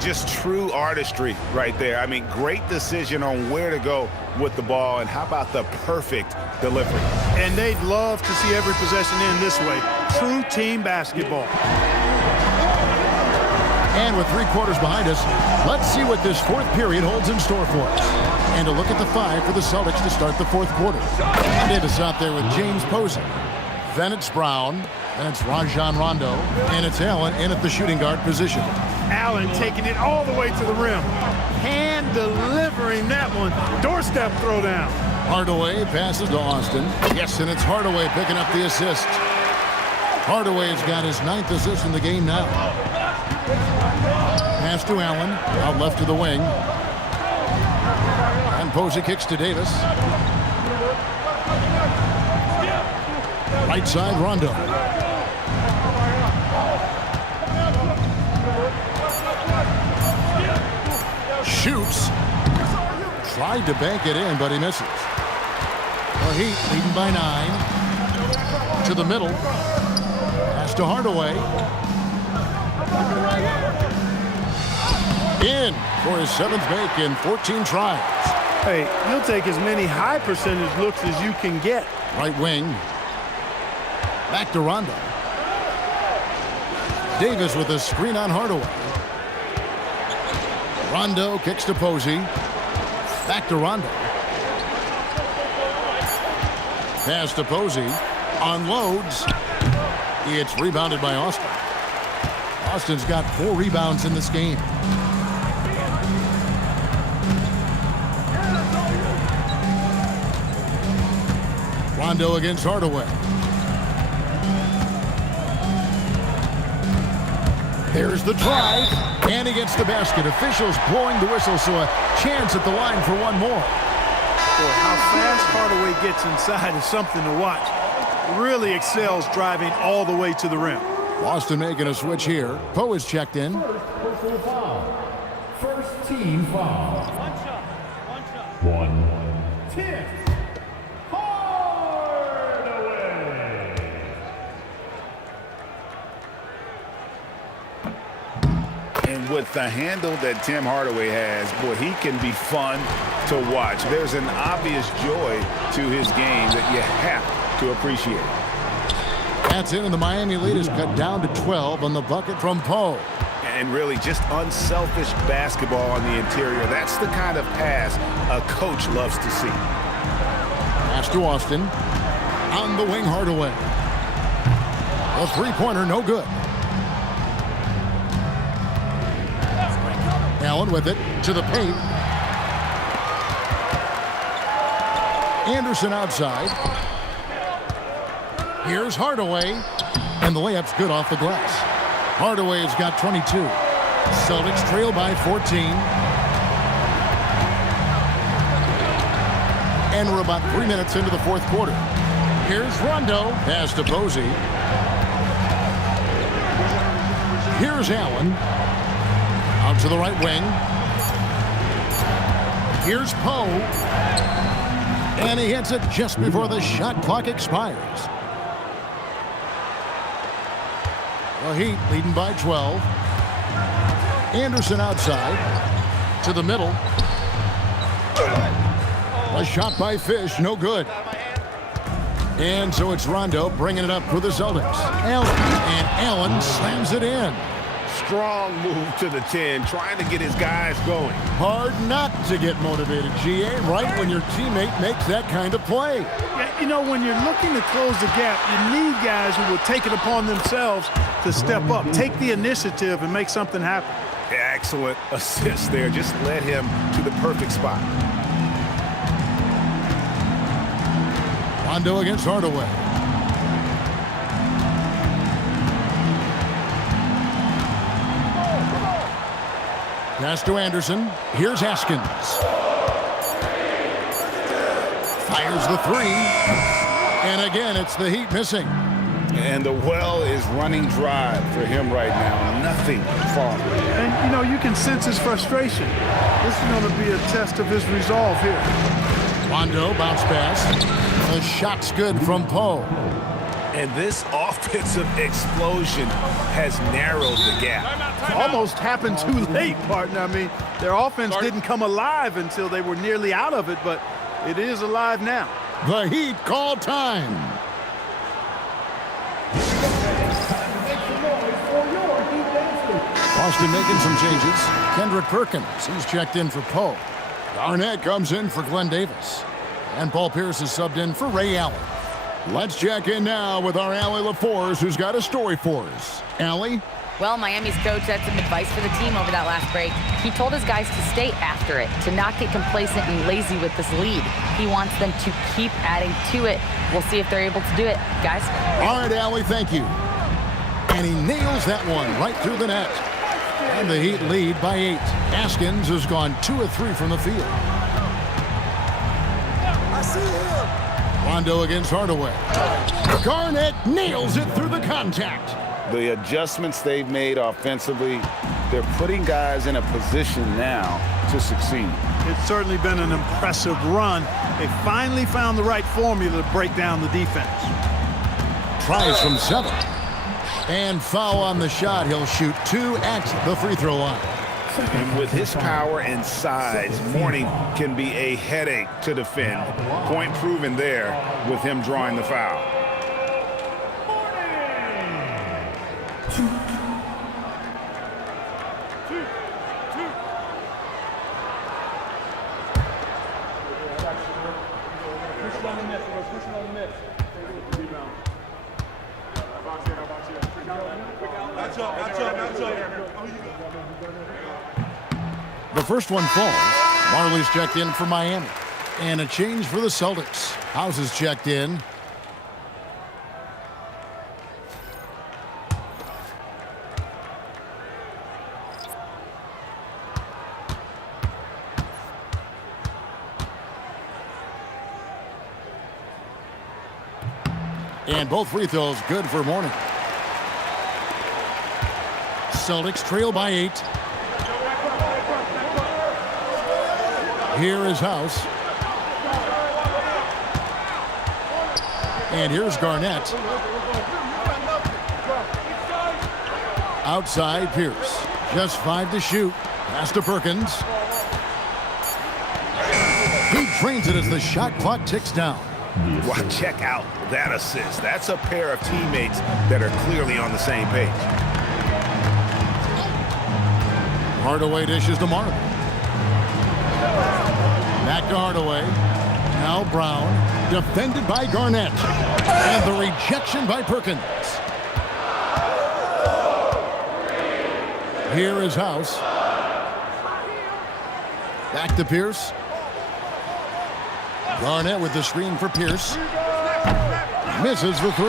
Just true artistry right there. I mean, great decision on where to go with the ball, and how about the perfect delivery? And they'd love to see every possession end this way. True team basketball. And with 3 quarters behind us, let's see what this 4th period holds in store for us. And a look at the 5 for the Celtics to start the 4th quarter. Davis out there with James Posey. Then it's Brown. Then it's Rajon Rondo. And it's Allen in at the shooting guard position. Allen taking it all the way to the rim. Hand delivering that one. Doorstep throwdown. Hardaway passes to Austin. Yes, and it's Hardaway picking up the assist. Hardaway's got his 9th assist in the game now. Pass to Allen, out left to the wing. And Posey kicks to Davis. Right side, Rondo. Shoots. Tried to bank it in, but he misses. The Heat leading by 9. To the middle. Pass to Hardaway. In for his 7th make in 14 tries. Hey, you'll take as many high percentage looks as you can get. Right wing. Back to Rondo. Davis with a screen on Hardaway. Rondo kicks to Posey. Back to Rondo. Pass to Posey. Unloads. It's rebounded by Austin. Austin's got 4 rebounds in this game. Rondo against Hardaway. There's the drive, and he gets the basket. Officials blowing the whistle, so a chance at the line for one more. Boy, how fast Hardaway gets inside is something to watch. Really excels driving all the way to the rim. Boston making a switch here. Poe is checked in. First team foul. 1 10. And with the handle that Tim Hardaway has, boy, he can be fun to watch. There's an obvious joy to his game that you have to appreciate. That's it, and the Miami lead is cut down to 12 on the bucket from Poe. And really just unselfish basketball on the interior. That's the kind of pass a coach loves to see. Pass to Austin. On the wing, Hardaway. A 3-pointer, no good. Allen with it to the paint. Anderson outside. Here's Hardaway. And the layup's good off the glass. Hardaway's got 22. Celtics trail by 14. And we're about 3 minutes into the 4th quarter. Here's Rondo. Pass to Posey. Here's Allen. Out to the right wing. Here's Poe. And he hits it just before the shot clock expires. The Heat leading by 12. Anderson outside. To the middle. A shot by Fish, no good. And so it's Rondo bringing it up for the Celtics. Allen, and Allen slams it in. Strong move to the 10, trying to get his guys going. Hard not to get motivated, GA, right when your teammate makes that kind of play. Yeah, you know, when you're looking to close the gap, you need guys who will take it upon themselves to step up, take the initiative, and make something happen. Excellent assist there. Just led him to the perfect spot. Rondo against Hardaway. Pass to Anderson. Here's Haskins. Fires the 3. And again, it's the Heat missing. And the well is running dry for him right now. Nothing falling. And, you know, you can sense his frustration. This is going to be a test of his resolve here. Rondo, bounce pass. The shot's good from Poe. And this offensive explosion has narrowed the gap. Almost happened too late, partner. I mean, their offense didn't come alive until they were nearly out of it, but it is alive now. The Heat call time. Boston making some changes. Kendrick Perkins, he's checked in for Poe. Garnett comes in for Glenn Davis. And Paul Pierce is subbed in for Ray Allen. Let's check in now with our Allie LaForce, who's got a story for us. Allie? Well, Miami's coach had some advice for the team over that last break. He told his guys to stay after it, to not get complacent and lazy with this lead. He wants them to keep adding to it. We'll see if they're able to do it, guys. All right, Allie, thank you. And he nails that one right through the net. And the Heat lead by 8. Askins has gone 2 of 3 from the field. I see him. Rondo against Hardaway. Garnett nails it through the contact. The adjustments they've made offensively, they're putting guys in a position now to succeed. It's certainly been an impressive run. They finally found the right formula to break down the defense. Tries from 7. And foul on the shot. He'll shoot 2 at the free throw line. And with his power and size, Mourning can be a headache to defend. Point proven there with him drawing the foul. The first one falls. Marley's checked in for Miami. And a change for the Celtics. House is checked in. And both free throws good for Mourning. Celtics trail by 8. Here is House. And here's Garnett. Outside Pierce. Just 5 to shoot. Pass to Perkins. He drains it as the shot clock ticks down. Wow, check out that assist. That's a pair of teammates that are clearly on the same page. Hardaway dishes to Marley. Back to Hardaway. Now Brown. Defended by Garnett. And the rejection by Perkins. Here is House. Back to Pierce. Garnett with the screen for Pierce. Misses for 3.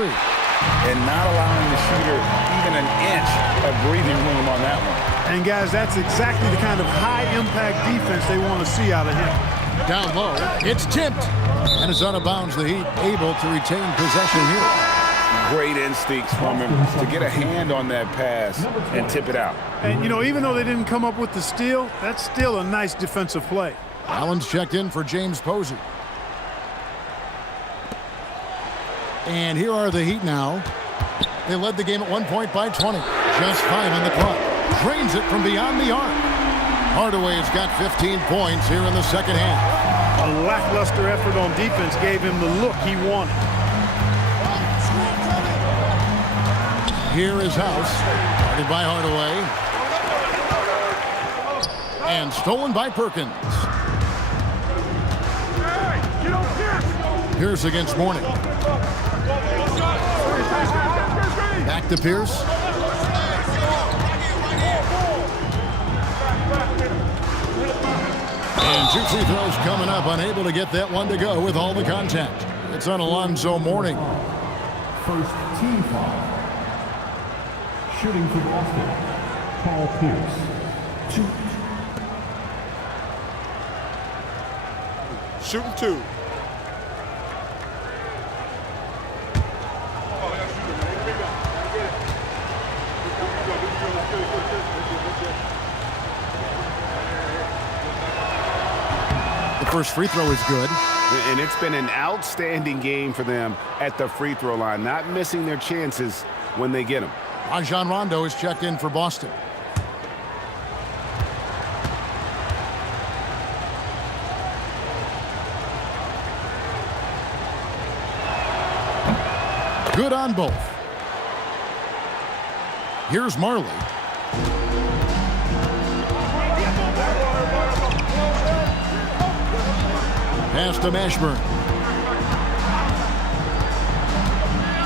And not allowing the shooter even an inch of breathing room on that one. And, guys, that's exactly the kind of high-impact defense they want to see out of him. Down low, it's tipped. And it's out of bounds. The Heat able to retain possession here. Great instincts from him to get a hand on that pass and tip it out. And, you know, even though they didn't come up with the steal, that's still a nice defensive play. Allen's checked in for James Posey. And here are the Heat now. They led the game at 1 point by 20. Just 5 on the clock. Drains it from beyond the arc. Hardaway has got 15 points here in the second half. A lackluster effort on defense gave him the look he wanted. Here is House. Guarded by Hardaway. And stolen by Perkins. Pierce against Mourning. Back to Pierce. And 2 free throws coming up. Unable to get that one to go with all the contact. It's on Alonzo Mourning. First team foul. Shooting for Boston, Paul Pierce. 2. Shooting 2. The First free throw is good. And it's been an outstanding game for them at the free throw line, not missing their chances when they get them. Rajon Rondo is checked in for Boston. Good on both. Here's Marley. Pass to Mashburn.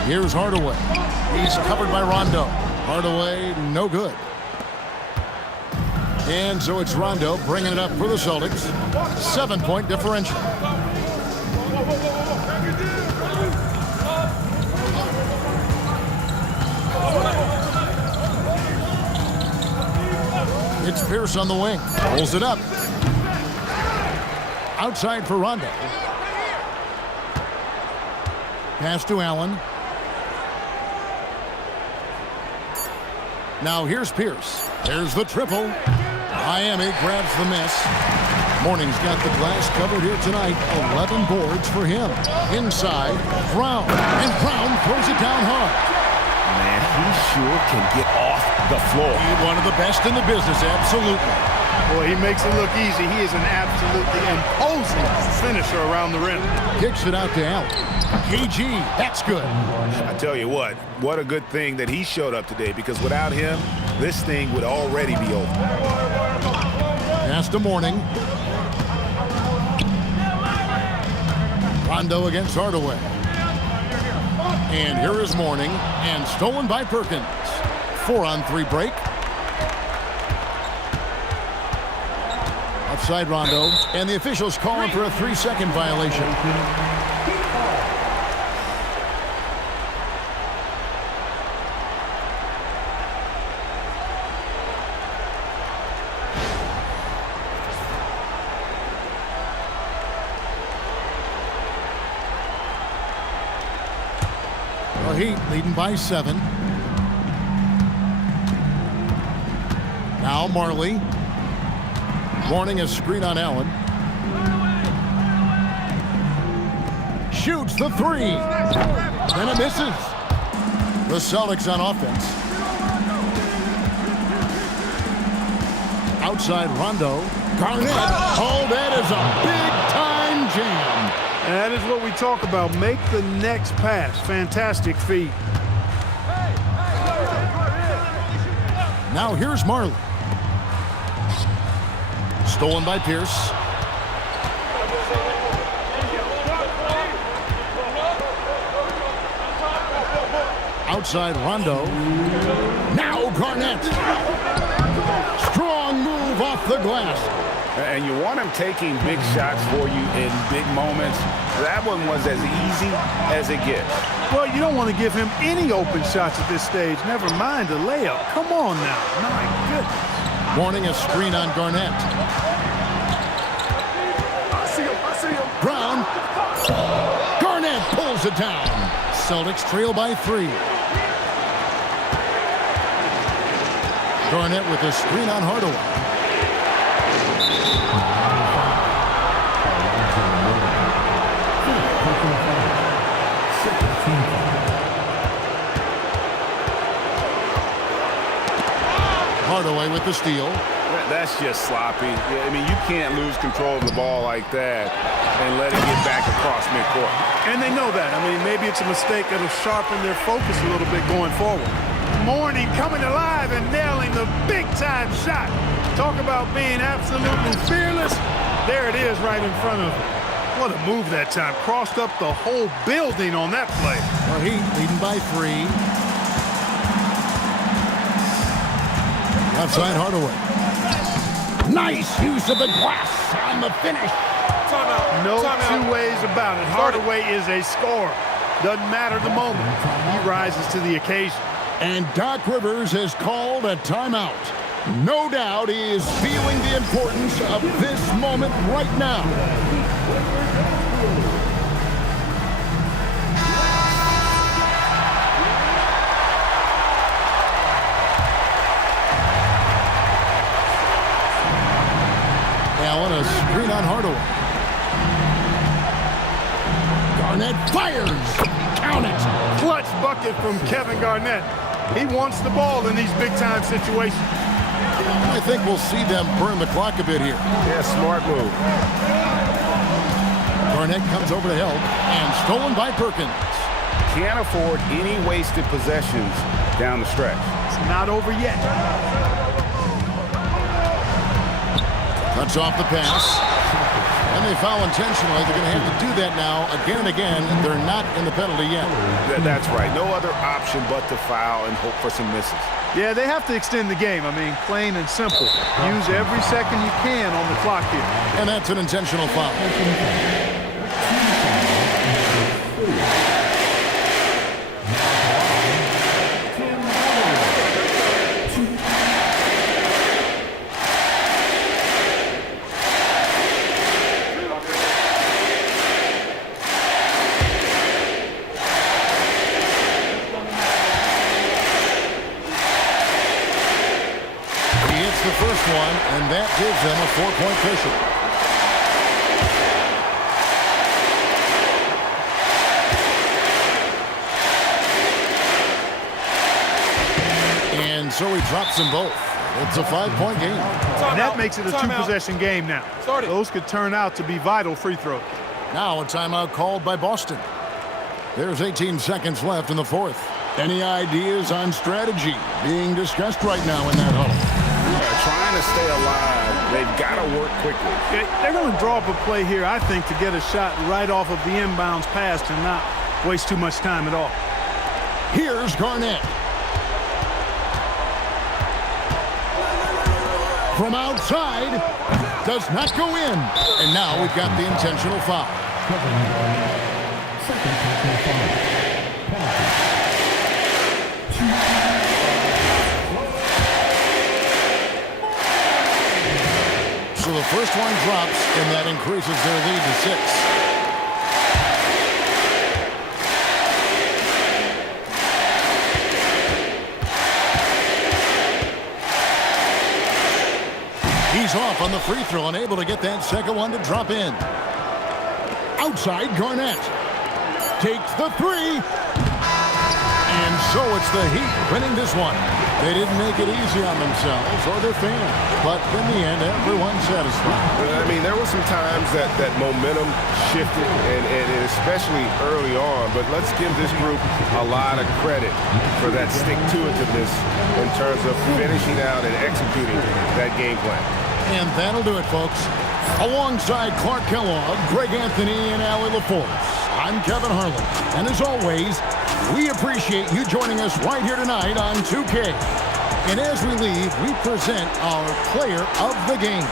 Here's Hardaway. He's covered by Rondo. Hardaway, no good. And so it's Rondo bringing it up for the Celtics. 7-point differential. It's Pierce on the wing. Pulls it up. Outside for Rondo. Pass to Allen. Now here's Pierce. There's the triple. Miami grabs the miss. Morning's got the glass covered here tonight. 11 boards for him. Inside, Brown. And Brown throws it down hard. Man, he sure can get off the floor. He's one of the best in the business, absolutely. Boy, he makes it look easy. He is an absolutely imposing finisher around the rim. Kicks it out to Allen. KG, that's good. I tell you what a good thing that he showed up today, because without him, this thing would already be over. Pass to Morning. Rondo against Hardaway. And here is Morning, and stolen by Perkins. 4-on-3 break. Outside Rondo, and the officials calling for a 3-second violation. Heat leading by 7. Now Marley. Warning a screen on Allen. Shoots the 3. And it misses. The Celtics on offense. Outside Rondo. Garnett. Oh, that is a big-time jam. That is what we talk about. Make the next pass. Fantastic feat. Now here's Marley. Stolen by Pierce. Outside Rondo. Now Garnett. Strong move off the glass. And you want him taking big shots for you in big moments. That one was as easy as it gets. Well, you don't want to give him any open shots at this stage. Never mind a layup. Come on now. My goodness. Warning a screen on Garnett. I see him. Brown. Garnett pulls it down. Celtics trail by 3. Garnett with a screen on Hardaway. Hardaway with the steal. That's just sloppy. I mean, you can't lose control of the ball like that and let it get back across midcourt. And they know that. I mean, maybe it's a mistake that'll sharpen their focus a little bit going forward. Morning coming alive and nailing the big-time shot. Talk about being absolutely fearless. There it is right in front of him. What a move that time. Crossed up the whole building on that play. Well, Heat leading by 3. Outside Hardaway. Nice use of the glass on the finish. Timeout. No Timeout. two ways about it. Hardaway is a scorer. Doesn't matter the moment. He rises to the occasion. And Doc Rivers has called a timeout. No doubt he is feeling the importance of this moment right now. Allen, a screen on Hardaway. Fires. Count it. Clutch bucket from Kevin Garnett. He wants the ball in these big-time situations. I think we'll see them burn the clock a bit here. Yeah, smart move. Garnett comes over to help, and stolen by Perkins. Can't afford any wasted possessions down the stretch. It's not over yet. Cuts off the pass. And they foul intentionally. They're going to have to do that now again and again. They're not in the penalty yet. That's right. No other option but to foul and hope for some misses. Yeah, they have to extend the game. I mean, plain and simple. Use every second you can on the clock here. And that's an intentional foul. The first one, and that gives them a 4-point cushion. And so he drops them both. It's a 5-point game. And that makes it a two-possession game now. Those could turn out to be vital free throws. Now a timeout called by Boston. There's 18 seconds left in the fourth. Any ideas on strategy being discussed right now in that huddle? Trying to stay alive, they've got to work quickly. They're going to draw up a play here, I think, to get a shot right off of the inbounds pass and not waste too much time at all. Here's Garnett. From outside, does not go in. And now we've got the intentional foul. Second personal foul. So the first one drops, and that increases their lead to 6. He's off on the free throw and able to get that second one to drop in. Outside, Garnett takes the 3. And so it's the Heat winning this one. They didn't make it easy on themselves or their fans, but in the end, everyone's satisfied. I mean, there were some times that momentum shifted, and especially early on, but let's give this group a lot of credit for that stick-to-itiveness in terms of finishing out and executing that game plan. And that'll do it, folks. Alongside Clark Kellogg, Greg Anthony, and Allie LaForce, I'm Kevin Harlan. And as always, we appreciate you joining us right here tonight on 2K. And as we leave, we present our player of the game.